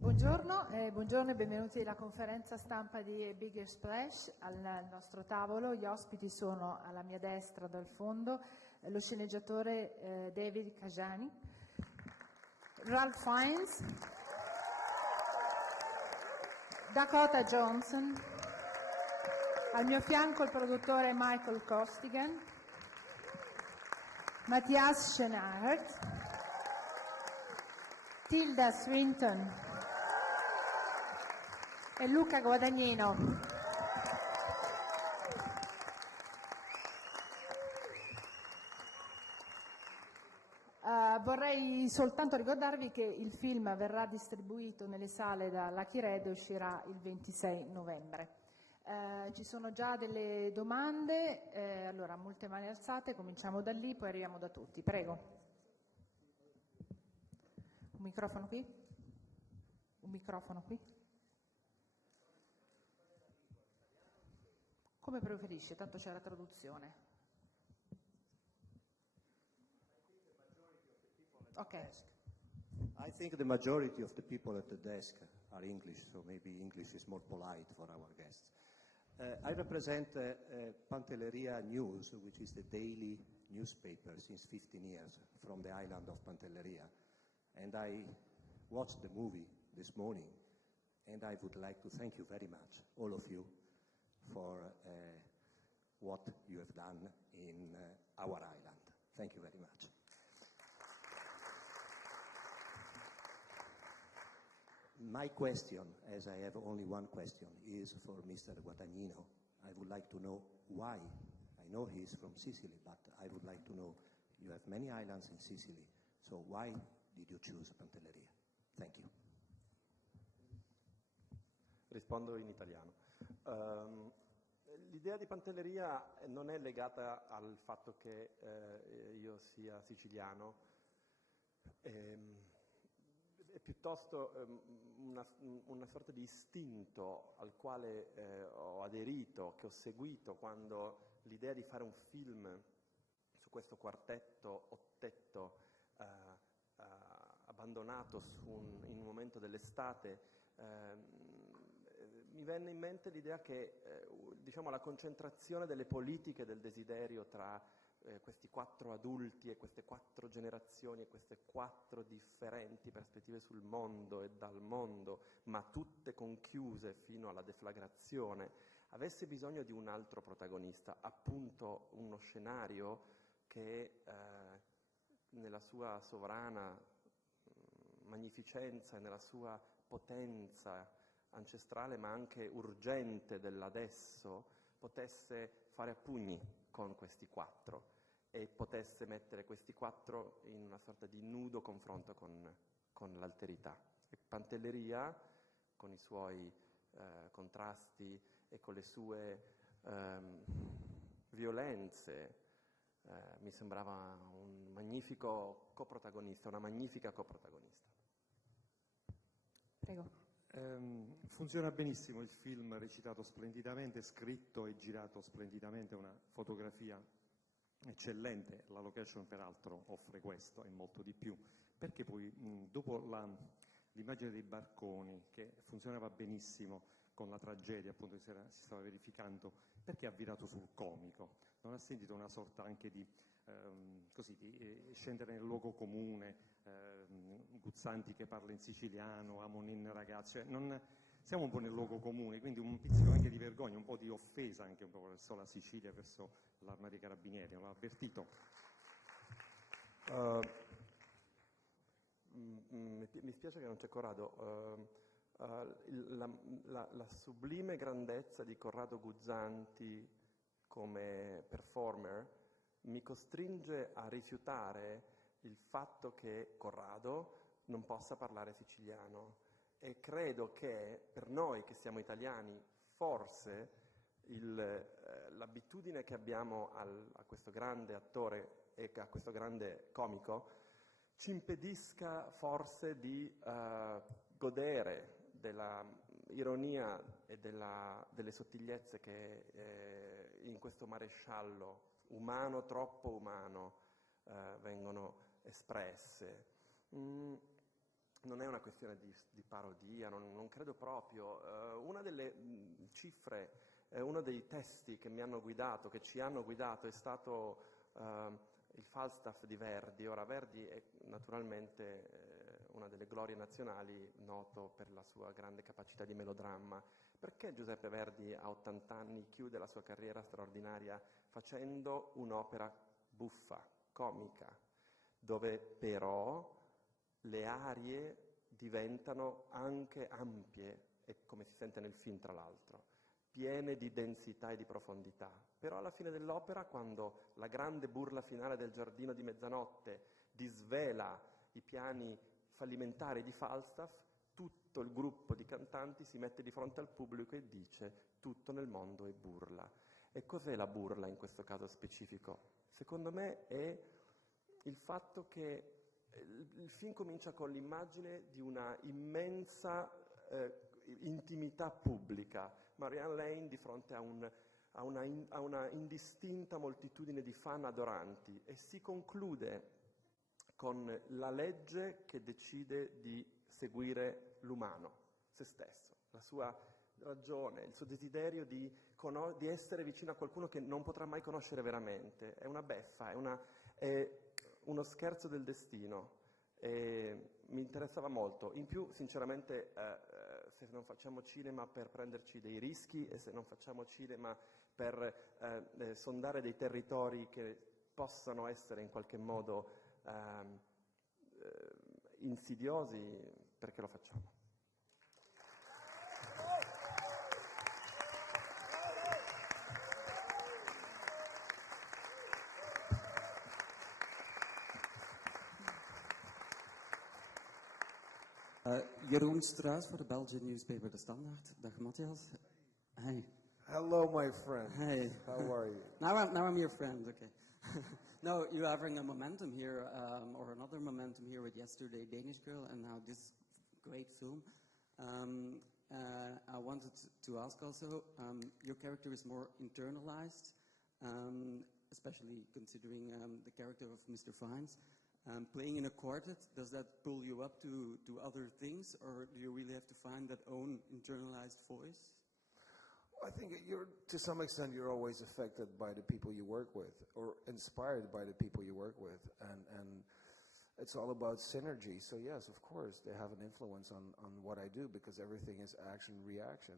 Buongiorno e benvenuti alla conferenza stampa di Bigger Splash. Al nostro tavolo gli ospiti sono alla mia destra dal fondo lo sceneggiatore David Cajani, Ralph Fiennes, Dakota Johnson, al mio fianco il produttore Michael Costigan, Matthias Schoenaerts, Tilda Swinton e Luca Guadagnino. Vorrei soltanto ricordarvi che il film verrà distribuito nelle sale da Lucky Red e uscirà il 26 novembre. Ci sono già delle domande, allora molte mani alzate, cominciamo da lì, poi arriviamo da tutti. Prego. Un microfono qui? Un microfono qui? Come preferisce, tanto c'è la traduzione. Ok. I think the majority of the people at the desk are English, so maybe English is more polite for our guests. I represent Pantelleria News, which is the daily newspaper since 15 years from the island of Pantelleria. And I watched the movie this morning, and I would like to thank you very much, all of you, for what you have done in our island. Thank you very much. My question, as I have only one question, is for Mr. Guadagnino. I would like to know why. I know he is from Sicily, but I would like to know, you have many islands in Sicily, so why did you choose Pantelleria? Thank you. Rispondo in italiano. L'idea di Pantelleria non è legata al fatto che io sia siciliano, è piuttosto una sorta di istinto al quale ho aderito, che ho seguito quando l'idea di fare un film su questo quartetto, ottetto, abbandonato in un momento dell'estate, mi venne in mente l'idea che diciamo, la concentrazione delle politiche del desiderio tra questi 4 adulti e queste 4 generazioni e queste 4 differenti prospettive sul mondo e dal mondo, ma tutte conchiuse fino alla deflagrazione, avesse bisogno di un altro protagonista, appunto uno scenario che nella sua sovrana magnificenza e nella sua potenza ancestrale ma anche urgente dell'adesso potesse fare a pugni con questi 4 e potesse mettere questi 4 in una sorta di nudo confronto con l'alterità. E Pantelleria, con i suoi contrasti e con le sue violenze, mi sembrava un magnifico coprotagonista, una magnifica coprotagonista. Prego. Funziona benissimo il film, recitato splendidamente, scritto e girato splendidamente, una fotografia eccellente, la location peraltro offre questo e molto di più, perché poi dopo l'immagine dei barconi che funzionava benissimo con la tragedia appunto che si stava verificando, perché ha virato sul comico? Non ha sentito una sorta anche di scendere nel luogo comune, Guzzanti che parla in siciliano, Amonin ragazzi, siamo un po' nel luogo comune, quindi un pizzico anche di vergogna, un po' di offesa anche un po' verso la Sicilia, verso l'Arma dei Carabinieri, l'ho avvertito. Mi spiace che non c'è Corrado. La sublime grandezza di Corrado Guzzanti come performer mi costringe a rifiutare il fatto che Corrado non possa parlare siciliano, e credo che per noi che siamo italiani forse l'abitudine che abbiamo a questo grande attore e a questo grande comico ci impedisca forse di godere della ironia e delle sottigliezze che in questo maresciallo umano, troppo umano, vengono espresse. non è una questione di parodia, non credo proprio. Una delle cifre, uno dei testi che mi hanno guidato, che ci hanno guidato, è stato il Falstaff di Verdi. Ora, Verdi è naturalmente una delle glorie nazionali, noto per la sua grande capacità di melodramma. Perché Giuseppe Verdi a 80 anni chiude la sua carriera straordinaria facendo un'opera buffa, comica, dove però le arie diventano anche ampie, e come si sente nel film tra l'altro, piene di densità e di profondità. Però alla fine dell'opera, quando la grande burla finale del Giardino di Mezzanotte disvela i piani fallimentari di Falstaff, tutto il gruppo di cantanti si mette di fronte al pubblico e dice: tutto nel mondo è burla. E cos'è la burla in questo caso specifico? Secondo me è il fatto che il film comincia con l'immagine di una immensa intimità pubblica. Marianne Lane di fronte a una indistinta moltitudine di fan adoranti, e si conclude con la legge che decide di seguire l'umano, se stesso, la sua ragione, il suo desiderio di essere vicino a qualcuno che non potrà mai conoscere veramente. È una beffa, è uno scherzo del destino. E mi interessava molto. In più, sinceramente, se non facciamo cinema per prenderci dei rischi, e se non facciamo cinema per sondare dei territori che possano essere in qualche modo insidiosi, perché lo facciamo? Jeroen Struijs for the Belgian newspaper The Standard. Dag Matthias. Hey. Hello, my friend. Hey. How are you? Now I'm your friend, okay. No, you're having a momentum here, or another momentum here with Yesterday, Danish Girl, and now this great film. I wanted to ask also, your character is more internalized, especially considering the character of Mr. Fiennes. Playing in a quartet, does that pull you up to other things, or do you really have to find that own internalized voice? I think to some extent, you're always affected by the people you work with, or inspired by the people you work with, and it's all about synergy. So yes, of course, they have an influence on what I do, because everything is action-reaction.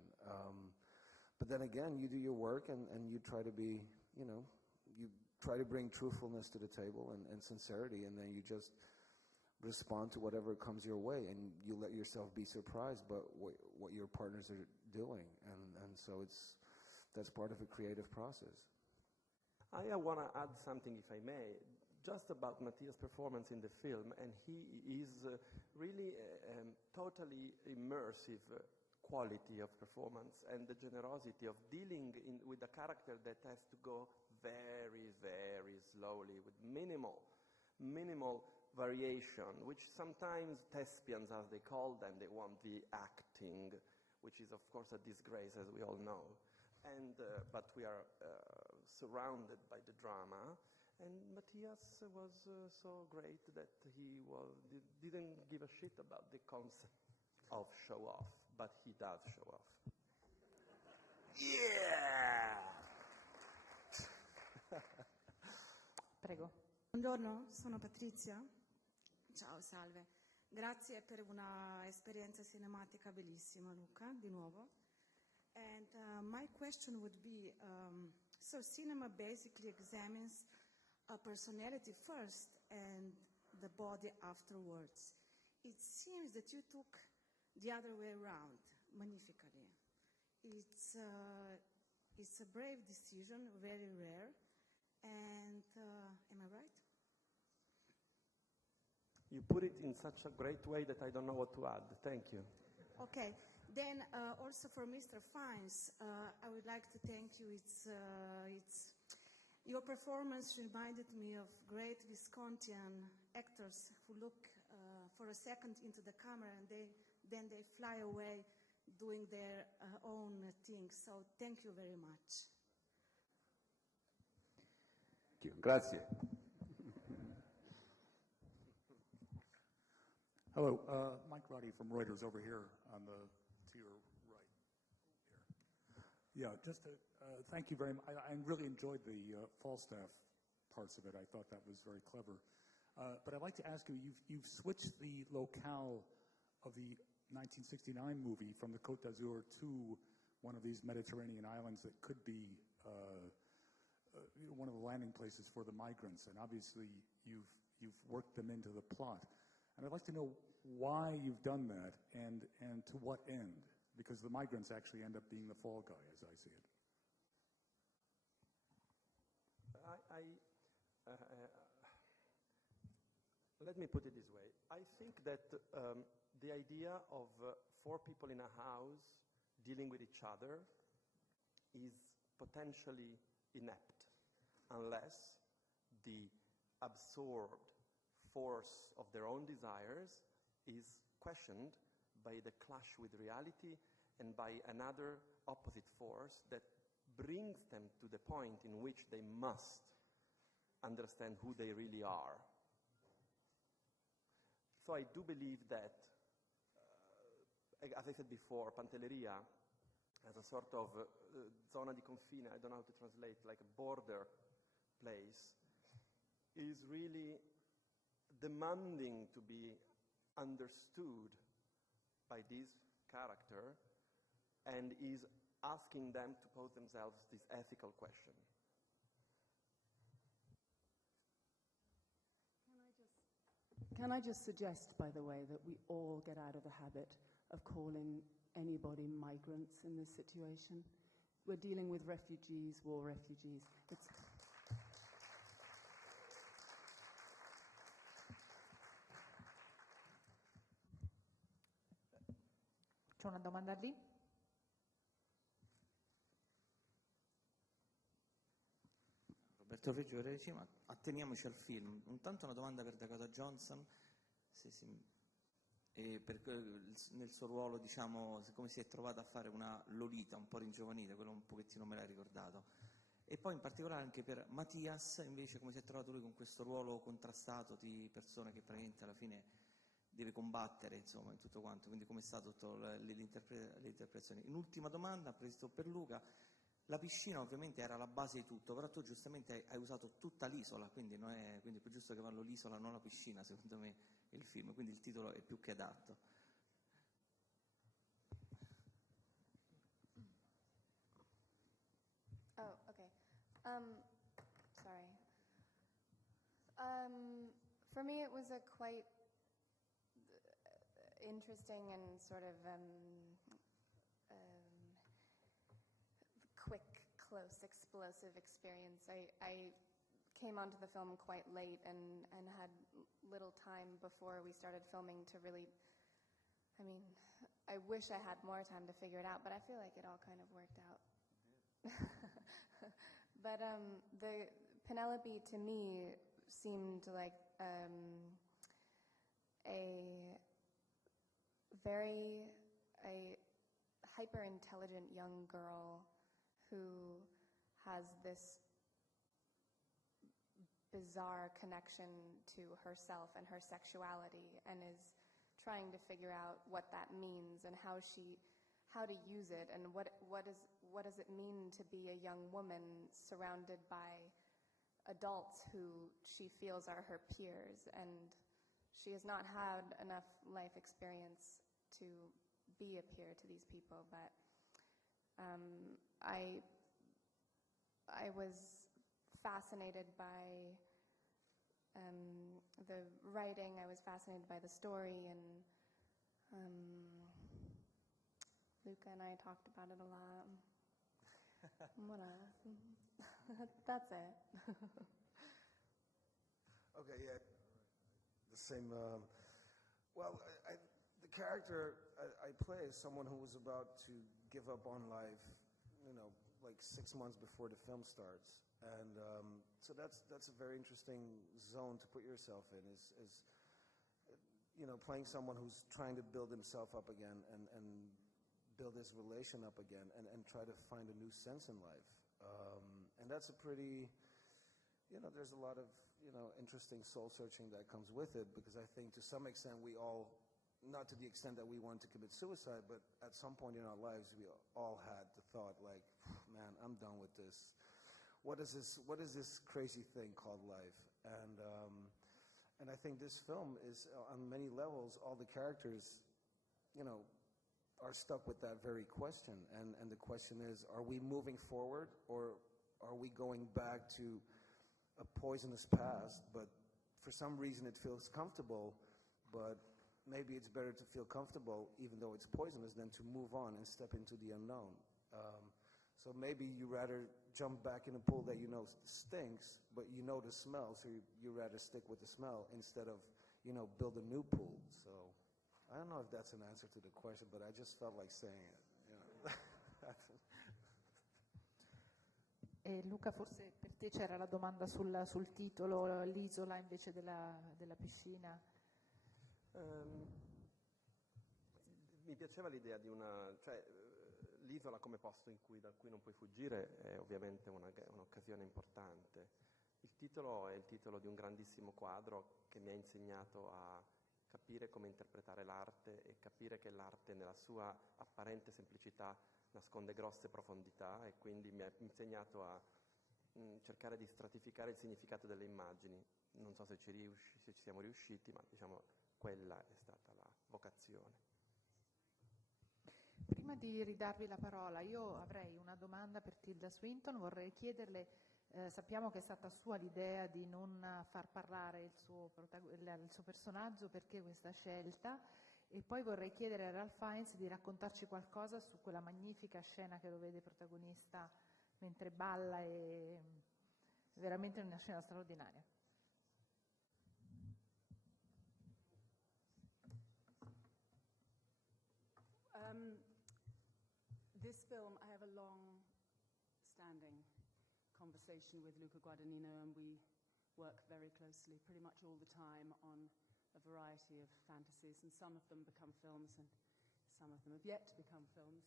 But then again, you do your work, and you try to be, you try to bring truthfulness to the table and sincerity, and then you just respond to whatever comes your way, and you let yourself be surprised by what your partners are doing, and so that's part of a creative process. I want to add something, if I may, just about Matthias' performance in the film, and he is really totally immersive quality of performance, and the generosity of dealing with a character that has to go very, very slowly, with minimal variation, which sometimes thespians, as they call them, they want the acting, which is of course a disgrace, as we all know. And but we are surrounded by the drama, and Matthias was so great that he didn't give a shit about the concept of show off, but he does show off. Yeah! Prego. Buongiorno, sono Patrizia. Ciao, salve. Grazie per una esperienza cinematica bellissima, Luca, di nuovo. And my question would be, so cinema basically examines a personality first and the body afterwards. It seems that you took the other way around, magnifically. It's a brave decision, very rare. And am I right? You put it in such a great way that I don't know what to add. Thank you. Okay. Then also for Mr. Fiennes, I would like to thank you. Your performance reminded me of great Viscontian actors who look for a second into the camera and then they fly away doing their own thing. So thank you very much. Grazie. Hello, Mike Roddy from Reuters over here on the to your right. Here. Yeah, just thank you very much. I really enjoyed the Falstaff parts of it. I thought that was very clever. But I'd like to ask you, you've switched the locale of the 1969 movie from the Côte d'Azur to one of these Mediterranean islands that could be one of the landing places for the migrants, and obviously you've worked them into the plot. And I'd like to know why you've done that and to what end, because the migrants actually end up being the fall guy, as I see it. Let me put it this way. I think that the idea of 4 people in a house dealing with each other is potentially inept unless the absorbed force of their own desires is questioned by the clash with reality and by another opposite force that brings them to the point in which they must understand who they really are. So I do believe that, as I said before, Pantelleria as a sort of zona di confine, I don't know how to translate, like a border place, is really demanding to be understood by this character and is asking them to pose themselves this ethical question. Can I just suggest, by the way, that we all get out of the habit of calling anybody migrants in this situation? We're dealing with refugees, war refugees. C'è una domanda lì? Roberto Freggio, ma atteniamoci al film. Intanto una domanda per Dakota Johnson, nel suo ruolo, diciamo, come si è trovata a fare una Lolita un po' ringiovanita, quello un pochettino me l'ha ricordato. E poi in particolare anche per Matthias, invece, come si è trovato lui con questo ruolo contrastato di persone che praticamente alla fine deve combattere, insomma, in tutto quanto, quindi come è stato l'interpretazione. In ultima domanda, presto per Luca, la piscina ovviamente era la base di tutto, però tu giustamente hai usato tutta l'isola, quindi è più giusto chiamarlo l'isola, non la piscina, secondo me, il film, quindi il titolo è più che adatto. Oh, okay. Sorry. For me, it was a quite interesting and sort of quick, close, explosive experience. I came onto the film quite late and had little time before we started filming to really, I mean, I wish I had more time to figure it out, but I feel like it all kind of worked out. But the Penelope to me seemed like a hyper-intelligent young girl who has this bizarre connection to herself and her sexuality and is trying to figure out what that means and how to use it and what does it mean to be a young woman surrounded by adults who she feels are her peers, and she has not had enough life experience to be a peer to these people, but I was fascinated by the writing, I was fascinated by the story, and Luca and I talked about it a lot. What else? That's it. Okay, yeah. The same. Well, the character I play is someone who was about to give up on life, like 6 months before the film starts. And so that's a very interesting zone to put yourself in, is playing someone who's trying to build himself up again and build his relation up again and try to find a new sense in life. And that's a pretty, there's a lot of, interesting soul searching that comes with it, because I think to some extent we all not to the extent that we want to commit suicide, but at some point in our lives, we all had the thought, like, man, I'm done with this. What is this crazy thing called life? And I think this film is, on many levels, all the characters, are stuck with that very question. And the question is, are we moving forward, or are we going back to a poisonous past? But for some reason it feels comfortable, but maybe it's better to feel comfortable, even though it's poisonous, than to move on and step into the unknown. So maybe you rather jump back in a pool that you know stinks, but you know the smell, so you rather stick with the smell instead of, build a new pool. So I don't know if that's an answer to the question, but I just felt like saying it. E Luca, forse per te c'era la domanda sul titolo, l'isola invece della piscina. Mi piaceva l'idea di l'isola come posto da cui non puoi fuggire è ovviamente un'occasione importante. Il titolo è il titolo di un grandissimo quadro che mi ha insegnato a capire come interpretare l'arte e capire che l'arte nella sua apparente semplicità nasconde grosse profondità, e quindi mi ha insegnato a cercare di stratificare il significato delle immagini. Non so se ci siamo riusciti, ma quella è stata la vocazione. Prima di ridarvi la parola, io avrei una domanda per Tilda Swinton. Vorrei chiederle, sappiamo che è stata sua l'idea di non far parlare il suo personaggio, perché questa scelta? E poi vorrei chiedere a Ralph Fiennes di raccontarci qualcosa su quella magnifica scena che lo vede protagonista mentre balla, è veramente una scena straordinaria. This film, I have a long-standing conversation with Luca Guadagnino, and we work very closely, pretty much all the time, on a variety of fantasies, and some of them become films, and some of them have yet to become films.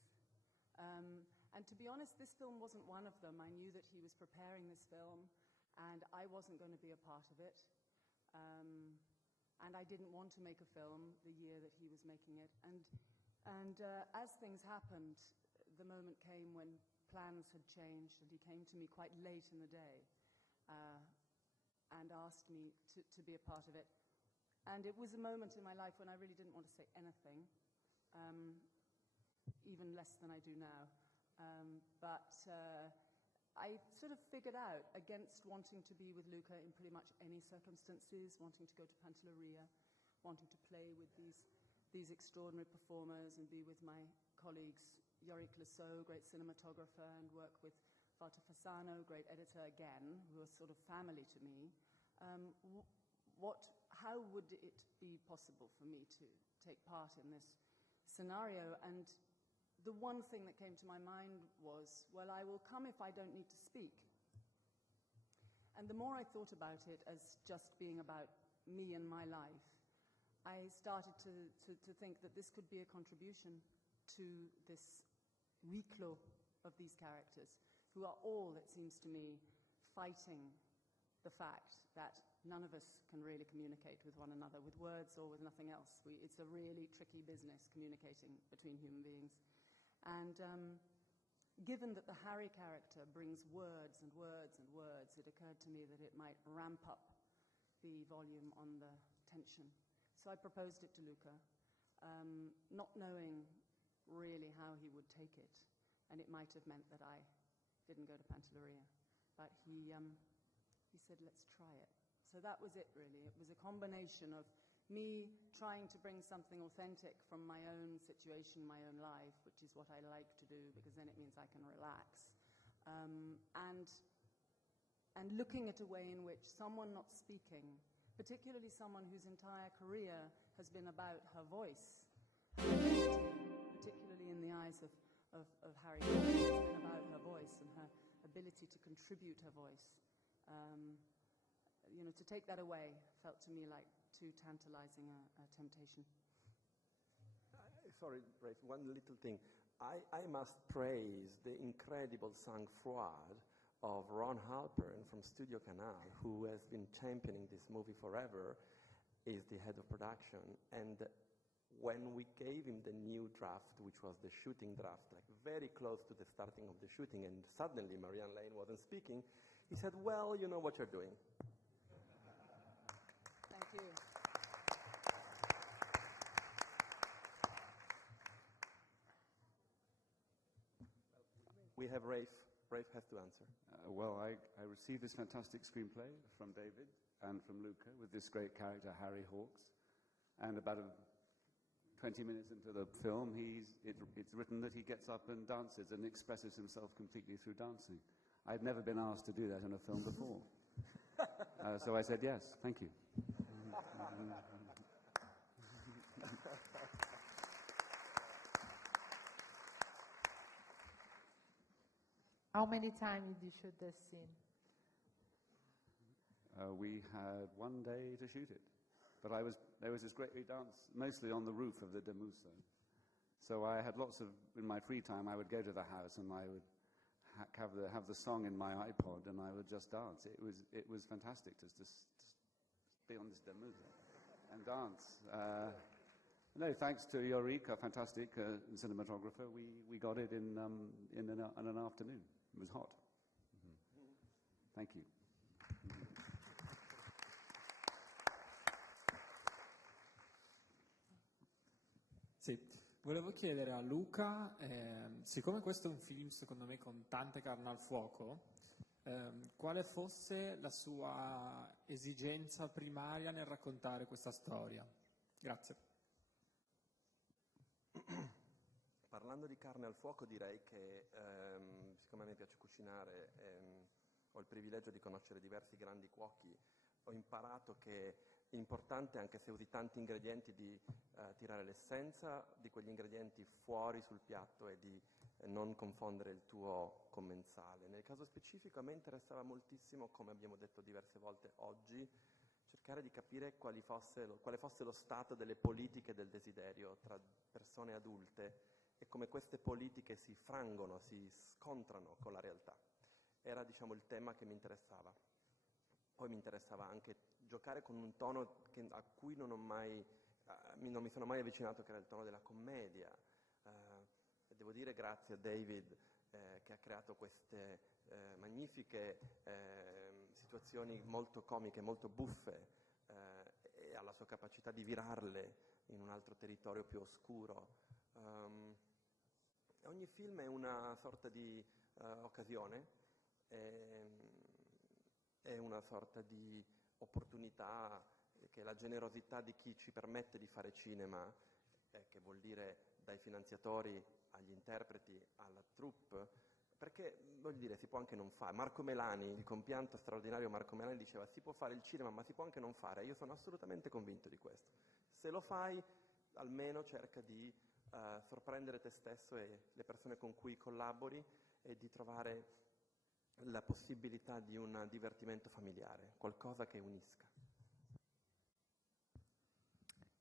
And to be honest, this film wasn't one of them. I knew that he was preparing this film, and I wasn't going to be a part of it. And I didn't want to make a film the year that he was making it. And as things happened, the moment came when plans had changed, and he came to me quite late in the day and asked me to be a part of it. And it was a moment in my life when I really didn't want to say anything, even less than I do now. But I sort of figured out, against wanting to be with Luca in pretty much any circumstances, wanting to go to Pantelleria, wanting to play with these extraordinary performers and be with my colleagues, Yorick Lasso, great cinematographer, and work with Walter Fasano, great editor again, who are sort of family to me. How would it be possible for me to take part in this scenario? And the one thing that came to my mind was, well, I will come if I don't need to speak. And the more I thought about it as just being about me and my life, I started to think that this could be a contribution to this huis clos of these characters, who are all, it seems to me, fighting the fact that none of us can really communicate with one another, with words or with nothing else. It's a really tricky business, communicating between human beings. And given that the Harry character brings words and words and words, it occurred to me that it might ramp up the volume on the tension. So I proposed it to Luca, not knowing really how he would take it, and it might have meant that I didn't go to Pantelleria. But he said, let's try it. So that was it, really. It was a combination of me trying to bring something authentic from my own situation, my own life, which is what I like to do, because then it means I can relax. And looking at a way in which someone not speaking, particularly someone whose entire career has been about her voice, her identity, particularly in the eyes of Harry, it's been about her voice and her ability to contribute her voice. To take that away felt to me like too tantalizing a temptation. Sorry, Rafe, one little thing. I must praise the incredible sang-froid of Ron Halpern from Studio Canal, who has been championing this movie forever, is the head of production. And when we gave him the new draft, which was the shooting draft, like very close to the starting of the shooting, and suddenly Marianne Lane wasn't speaking, he said, well, you know what you're doing. Thank you. We have Rafe. Rafe has to answer. Well, I received this fantastic screenplay from David and from Luca with this great character, Harry Hawkes. And about 20 minutes into the film, it's written that he gets up and dances and expresses himself completely through dancing. I'd never been asked to do that in a film before. So I said yes, thank you. How many times did you shoot this scene? We had 1 day to shoot it. But there was this great big dance, mostly on the roof of the Demuso. So I had lots of, in my free time, I would go to the house and I would have the song in my iPod and I would just dance. It was fantastic to just be on this Demuso and dance. No, thanks to Eureka, fantastic cinematographer, we got it in an afternoon. It was hot. Thank you. Sì, volevo chiedere a Luca, siccome questo è un film secondo me con tante carne al fuoco, quale fosse la sua esigenza primaria nel raccontare questa storia? Grazie. Parlando di carne al fuoco direi che, siccome a me piace cucinare, ho il privilegio di conoscere diversi grandi cuochi, ho imparato che è importante, anche se usi tanti ingredienti, di tirare l'essenza di quegli ingredienti fuori sul piatto e di non confondere il tuo commensale. Nel caso specifico a me interessava moltissimo, come abbiamo detto diverse volte oggi, cercare di capire quale fosse lo stato delle politiche del desiderio tra persone adulte e come queste politiche si frangono, si scontrano con la realtà. Era, diciamo, il tema che mi interessava. Poi mi interessava anche giocare con un tono a cui non mi sono mai avvicinato, che era il tono della commedia. Devo dire grazie a David che ha creato queste magnifiche situazioni molto comiche, molto buffe, e alla sua capacità di virarle in un altro territorio più oscuro. Ogni film è una sorta di occasione, è una sorta di opportunità che è la generosità di chi ci permette di fare cinema, che vuol dire dai finanziatori agli interpreti, alla troupe, perché voglio dire si può anche non fare. Marco Melani, il compianto straordinario Marco Melani, diceva si può fare il cinema ma si può anche non fare. Io sono assolutamente convinto di questo. Se lo fai almeno cerca di sorprendere te stesso e le persone con cui collabori e di trovare la possibilità di un divertimento familiare, qualcosa che unisca.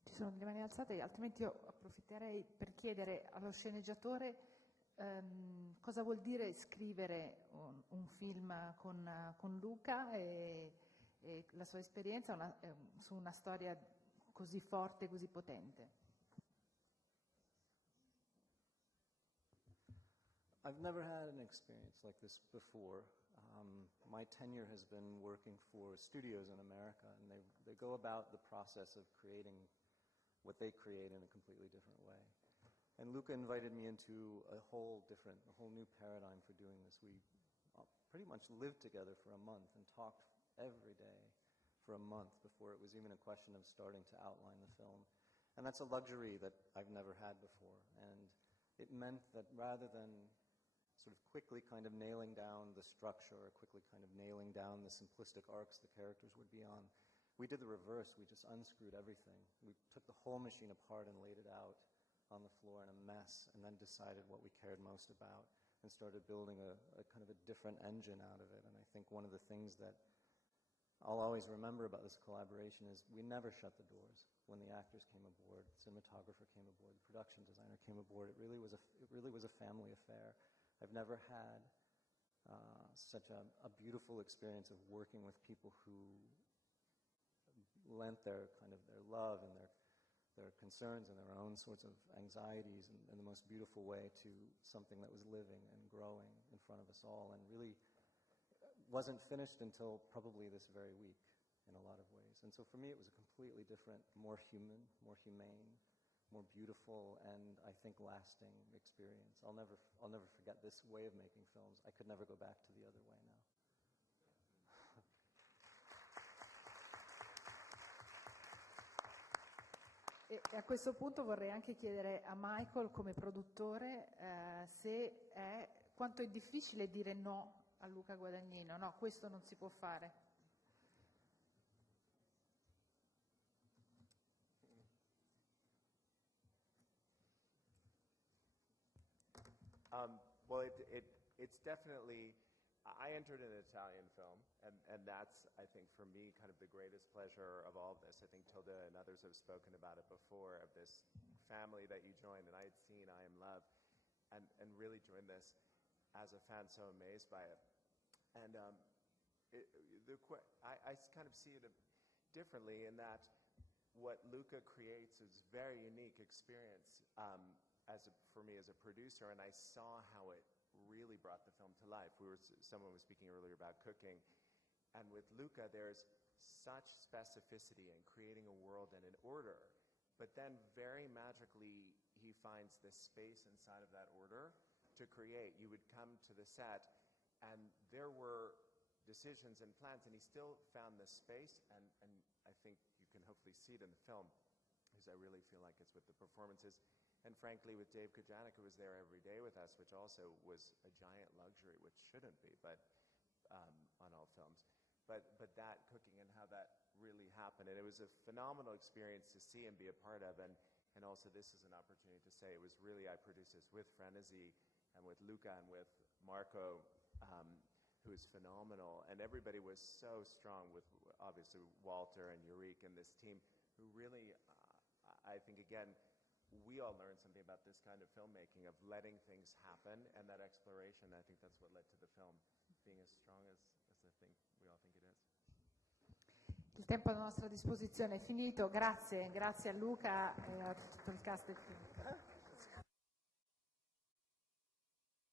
Ci sono delle mani alzate, altrimenti io approfitterei per chiedere allo sceneggiatore cosa vuol dire scrivere un film con Luca e la sua esperienza su una storia così forte, così potente. I've never had an experience like this before. My tenure has been working for studios in America, and they go about the process of creating what they create in a completely different way. And Luca invited me into a whole new paradigm for doing this. We pretty much lived together for a month and talked every day for a month before it was even a question of starting to outline the film. And that's a luxury that I've never had before. And it meant that rather than sort of quickly kind of nailing down the structure or quickly kind of nailing down the simplistic arcs the characters would be on, we did the reverse. We just unscrewed everything. We took the whole machine apart and laid it out on the floor in a mess, and then decided what we cared most about and started building a kind of a different engine out of it. And I think one of the things that I'll always remember about this collaboration is we never shut the doors. When the actors came aboard, the cinematographer came aboard, the production designer came aboard, it really was a family affair. I've never had such a beautiful experience of working with people who lent their love and their concerns and their own sorts of anxieties in the most beautiful way to something that was living and growing in front of us all, and really wasn't finished until probably this very week in a lot of ways. And so for me it was a completely different, more human, more humane, more beautiful, and I think lasting experience. I'll never forget this way of making films. I could never go back to the other way now. E a questo punto vorrei anche chiedere a Michael, come produttore, quanto è difficile dire no a Luca Guadagnino. No, questo non si può fare. Well, it's definitely, I entered an Italian film, and that's, I think, for me, kind of the greatest pleasure of all of this. I think Tilda and others have spoken about it before, of this family that you joined, and I had seen I Am Love, and really joined this as a fan, so amazed by it. And I kind of see it differently in that what Luca creates is very unique experience for me as a producer, and I saw how it really brought the film to life. Someone was speaking earlier about cooking, and with Luca there's such specificity in creating a world and an order, but then very magically he finds this space inside of that order to create. You would come to the set and there were decisions and plans, and he still found this space, and I think you can hopefully see it in the film, because I really feel like it's with the performances. And frankly, with Dave Kojanek, who was there every day with us, which also was a giant luxury, which shouldn't be, but on all films. But that cooking and how that really happened, and it was a phenomenal experience to see and be a part of. And also, this is an opportunity to say it was really, I produced this with Frenzy and with Luca and with Marco, who is phenomenal, and everybody was so strong, with obviously Walter and Yurik and this team, who really, I think, again, we all learned something about this kind of filmmaking, of letting things happen, and that exploration. I think that's what led to the film being as strong as I think we all think it is. Il tempo a nostra disposizione è finito. Grazie a Luca e a tutto il cast del film.